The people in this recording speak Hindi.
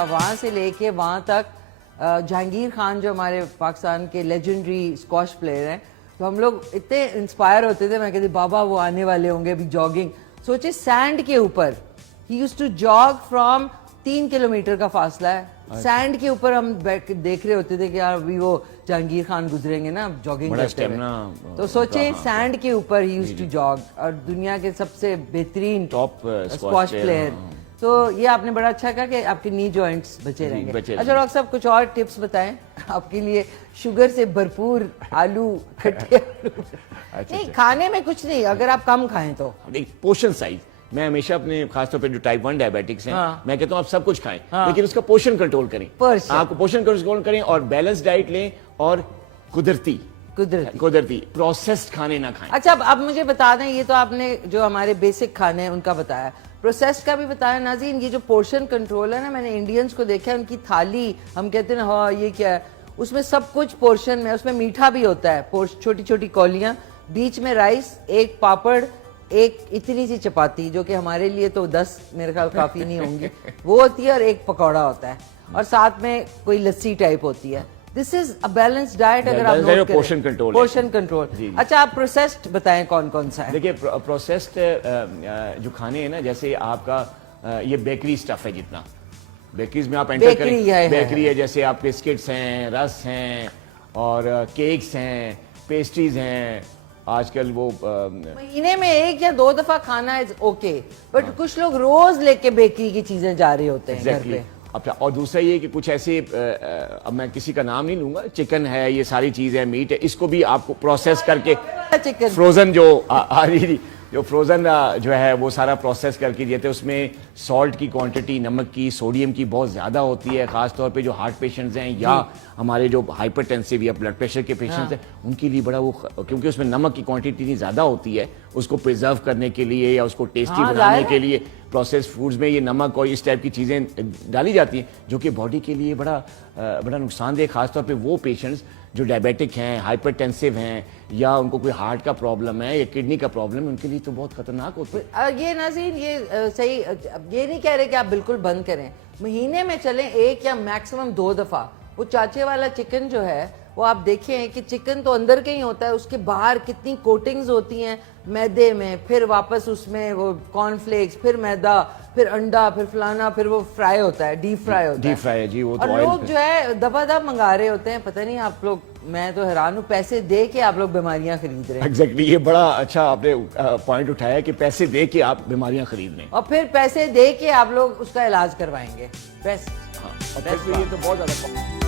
वहाँ से लेके वहाँ तक जहांगीर खान जो हमारे पाकिस्तान के लेजेंडरी स्क्वॉश प्लेयर हैं, तो हम लोग इतने इंस्पायर होते थे। मैं कहती बाबा वो आने वाले होंगे अभी जॉगिंग। सोचे सैंड के ऊपर ही used to jog from 3 kilometre का फासला है। सैंड के ऊपर हम देख रहे होते थे कि यार अभी वो जहांगीर खान गुजरेंगे ना जॉगिंग करते हुए, तो सोचे सैंड के ऊपर ही यूज्ड टू जॉग। और दुनिया के सबसे बेहतरीन टॉप स्क्वॉश प्लेयर। तो ये आपने बड़ा अच्छा कहा कि आपके नी जॉइंट्स बचे रहेंगे। अच्छा डॉक्टर साहब कुछ और टिप्स बताएं आपके लिए, शुगर से भरपूर आलू खट्टे नहीं खाने में कुछ नहीं, अगर आप कम खाएं तो पोर्शन साइज। मैं हमेशा अपने खासतौर पे जो टाइप 1 डायबिटिक्स हैं, मैं कहता हूँ आप सब कुछ खाएं, लेकिन उसका पोर्शन कंट्रोल करें। आपको पोर्शन कंट्रोल करें और बैलेंस डाइट लें और कुदरती प्रोसेस्ड खाने ना खाएं। अच्छा अब मुझे बता दें, ये तो आपने जो हमारे बेसिक खाने हैं उनका बताया, प्रोसेस्ड का भी बताया। नाज़रीन ये जो पोर्शन कंट्रोल है ना, मैंने इंडियंस को देखा है, उनकी थाली हम कहते हैं ना हाँ ये क्या है, उसमें सब कुछ पोर्शन में, उसमें मीठा भी होता है, छोटी छोटी कौलियां, बीच में राइस, एक पापड़, एक इतनी सी चपाती जो कि हमारे लिए तो 10 मेरे ख्याल काफी नहीं होंगी, वो होती है, और एक पकौड़ा होता है, और साथ में कोई लस्सी टाइप होती है। This is a balance diet. अगर आप नोट करें पोर्शन कंट्रोल। अच्छा आप प्रोसेस्ड बताएं कौन कौन सा है? देखिए प्रोसेस्ड जो खाने हैं ना, जैसे आपका ये बेकरी स्टफ है, जितना बेकरीज में आप एंटर करें, बेकरी है, जैसे आप बिस्किट्स हैं, रस हैं, और केक्स हैं, पेस्ट्रीज हैं। आजकल वो महीने में 1 या 2 दफा खाना इज ओके, बट कुछ लोग रोज लेके बेकरी की चीजें जा रहे होते हैं घर पे। अच्छा, और दूसरा ये कि कुछ ऐसे अब मैं किसी का नाम नहीं लूंगा, चिकन है, ये सारी चीज है, मीट है, इसको भी आपको प्रोसेस करके चिकन फ्रोजन जो फ्रोजन जो है वो सारा प्रोसेस करके देते हैं। उसमें सॉल्ट की क्वांटिटी, नमक की, सोडियम की बहुत ज़्यादा होती है, ख़ासतौर पे जो हार्ट पेशेंट्स हैं या हमारे जो हाइपरटेंसिव या ब्लड प्रेशर के पेशेंट्स हैं, उनके लिए बड़ा वो, क्योंकि उसमें नमक की क्वांटिटी इतनी ज़्यादा होती है, उसको प्रिजर्व करने के लिए या उसको टेस्टी बनाने के लिए प्रोसेस फूड्स में ये नमक और इस टाइप की चीज़ें डाली जाती हैं, जो कि बॉडी के लिए बड़ा नुकसानदेह, खासतौर पे वो पेशेंट्स जो डायबिटिक हैं, हाइपरटेंसिव हैं, या उनको कोई हार्ट का प्रॉब्लम है या किडनी का प्रॉब्लम है, उनके लिए तो बहुत खतरनाक होता है। ये नाज़रीन ये सही, ये नहीं कह रहे कि आप बिल्कुल बंद करें, महीने में चलें 1 या मैक्सिमम 2 दफा। वो चाचे वाला चिकन जो है वो आप देखें कि चिकन तो अंदर के ही होता है, उसके बाहर कितनी कोटिंग्स होती हैं मैदे में, फिर वापस उसमें वो कॉर्नफ्लेक्स, फिर मैदा, फिर अंडा, फिर फलाना, फिर वो फ्राई होता है, डीप फ्राई होता है। डीप फ्राई जी, वो और तो लोग जो है दबादब मंगा रहे होते हैं। पता नहीं आप लोग, मैं तो हैरान हूँ, पैसे दे के आप लोग बीमारियां खरीद रहे हैं। एग्जैक्टली, ये बड़ा अच्छा आपने पॉइंट उठाया कि पैसे दे के आप बीमारियां खरीद लें, और फिर पैसे दे के आप लोग उसका इलाज करवाएंगे। बेस्ट, हाँ, और ये तो बहुत ज्यादा